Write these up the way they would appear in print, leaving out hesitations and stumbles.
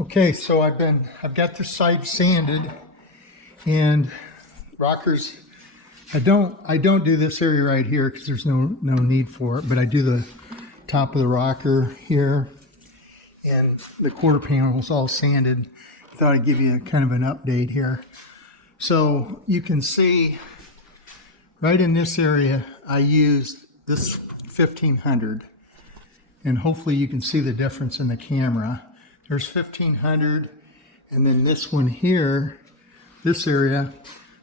Okay, so I've got this side sanded, and rockers. I don't do this area right here because there's no need for it, but I do the top of the rocker here, and the quarter panel is all sanded. I thought I'd give you kind of an update here. So you can see right in this area, I used this 1500, and hopefully you can see the difference in the camera. There's 1500, and then this one here, this area,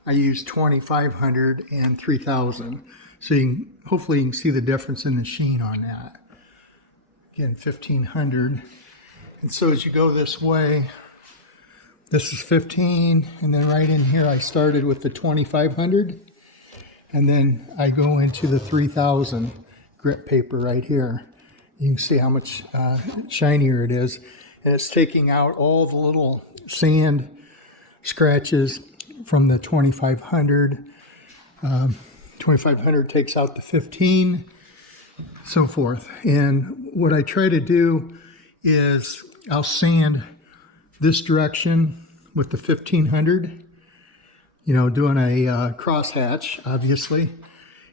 I used 2500 and 3000. So hopefully you can see the difference in the sheen on that. Again, 1500. And so as you go this way, this is 15, and then right in here I started with the 2500, and then I go into the 3000 grit paper right here. You can see how much shinier it is, and it's taking out all the little sand scratches from the 2500. 2500 takes out the 15, so forth. And what I try to do is I'll sand this direction with the 1500, doing a crosshatch, obviously.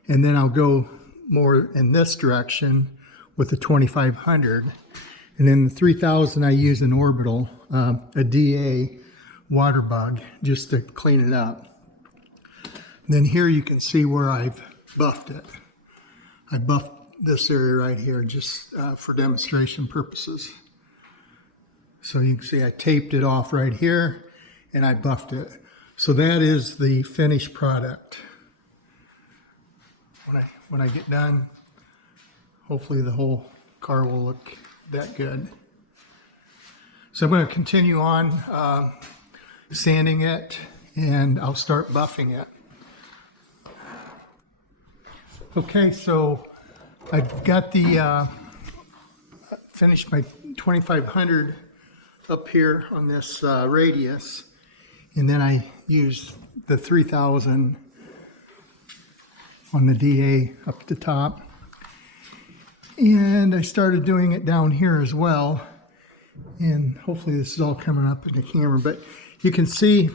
And then I'll go more in this direction with the 2500. And then the 3000, I use an orbital, a DA water bug, just to clean it up. And then here you can see where I've buffed it. I buffed this area right here just for demonstration purposes. So you can see I taped it off right here and I buffed it. So that is the finished product. When I get done, hopefully the whole car will look that good. So I'm going to continue on sanding it, and I'll start buffing it. Okay, so I've got the finished my 2500 up here on this radius, and then I used the 3000 on the DA up at the top, and I started doing it down here as well. And hopefully this is all coming up in the camera, but you can see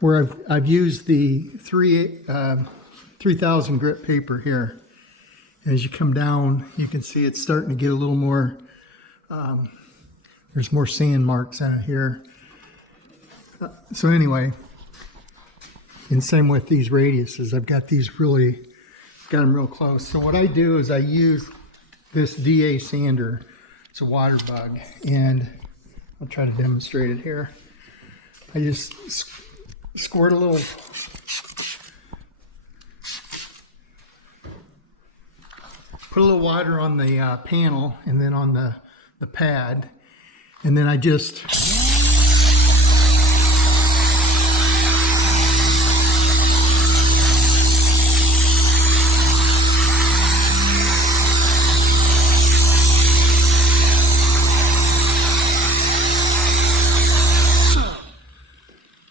where I've used the 3000 grit paper here. As you come down, you can see it's starting to get a little more, there's more sand marks on it here. So anyway, and same with these radiuses, I've got them real close. So what I do is I use this DA sander. It's a water bug, and I'll try to demonstrate it here. I just squirt a little put a little water on the panel and then on the pad, and then I just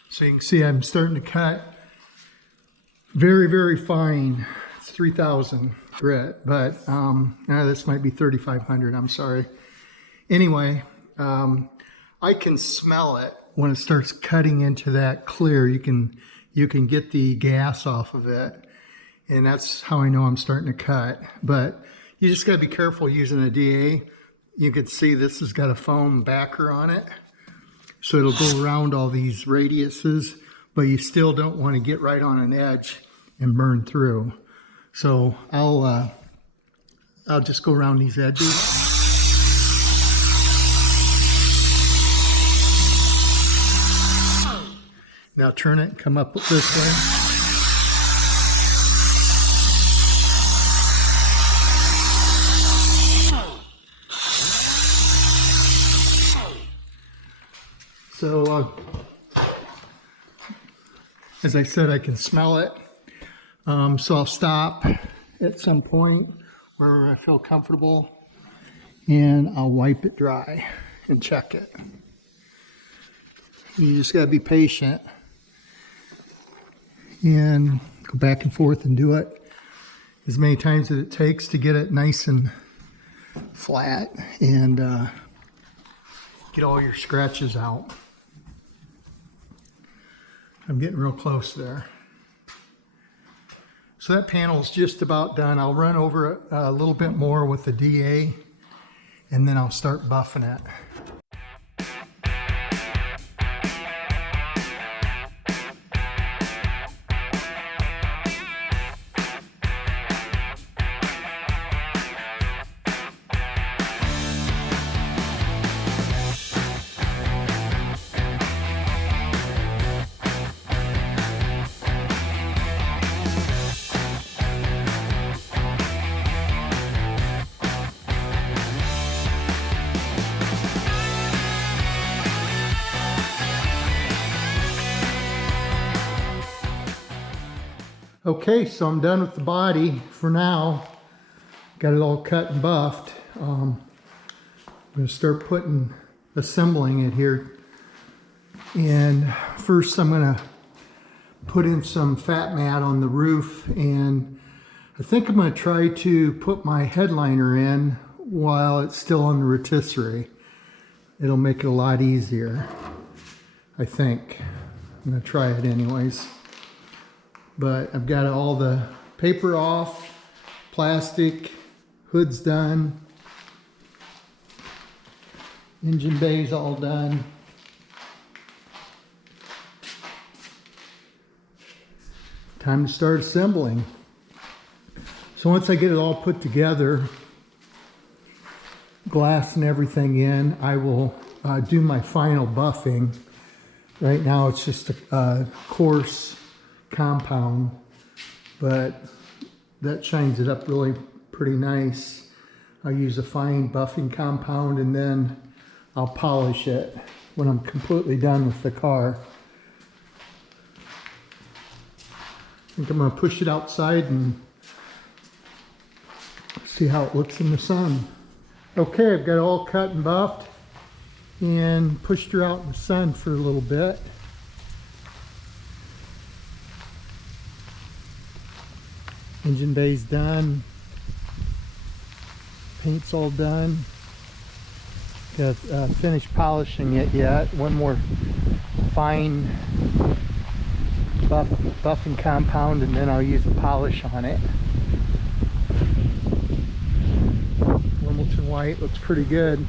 so you can see I'm starting to cut very, very fine. It's 3000 grit, but this might be 3500, I'm sorry. Anyway, I can smell it when it starts cutting into that clear. You can get the gas off of it, and that's how I know I'm starting to cut. But you just got to be careful using a DA. You can see this has got a foam backer on it, so it'll go around all these radiuses, but you still don't want to get right on an edge and burn through. So I'll just go around these edges. Now turn it, come up this way. So, as I said, I can smell it. So I'll stop at some point where I feel comfortable, and I'll wipe it dry and check it. You just got to be patient and go back and forth and do it as many times as it takes to get it nice and flat and get all your scratches out. I'm getting real close there. So that panel is just about done. I'll run over it a little bit more with the DA, and then I'll start buffing it. Okay, so I'm done with the body for now. Got it all cut and buffed. I'm going to start assembling it here. And first I'm going to put in some fat mat on the roof, and I think I'm going to try to put my headliner in while it's still on the rotisserie. It'll make it a lot easier, I think. I'm going to try it anyways. But I've got all the paper off, plastic, hood's done, engine bay's all done. Time to start assembling. So once I get it all put together, glass and everything in, I will do my final buffing. Right now it's just a coarse compound, but that shines it up really pretty nice. I'll use a fine buffing compound, and then I'll polish it when I'm completely done with the car. I think I'm going to push it outside and see how it looks in the sun. Okay, I've got it all cut and buffed and pushed her out in the sun for a little bit. Engine bay's done, paint's all done. Got finished polishing it yet. One more fine buffing compound, and then I'll use a polish on it. Wilmington white looks pretty good.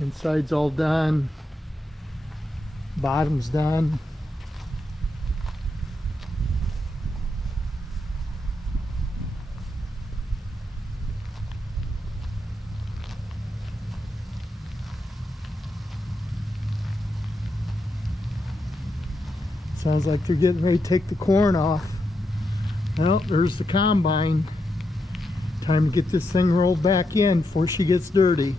Inside's all done, bottom's done. Sounds like they're getting ready to take the corn off. Well, there's the combine. Time to get this thing rolled back in before she gets dirty.